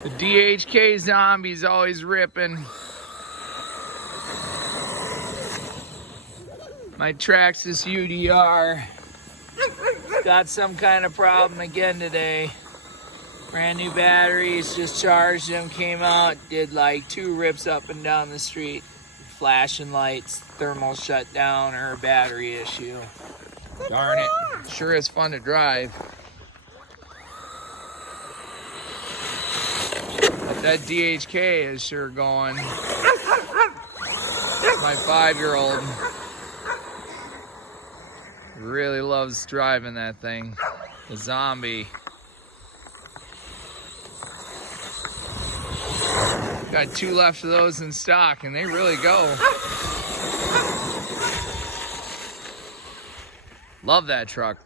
The DHK Zombie's always ripping. My Traxxas UDR got some kind of problem again today. Brand new batteries, just charged them, came out, did like 2 rips up and down the street. Flashing lights, thermal shut down, or a battery issue. Darn it, sure is fun to drive. But that DHK is sure going. My 5-year-old really loves driving that thing. The Zombie. Got 2 left of those in stock, and they really go. Love that truck.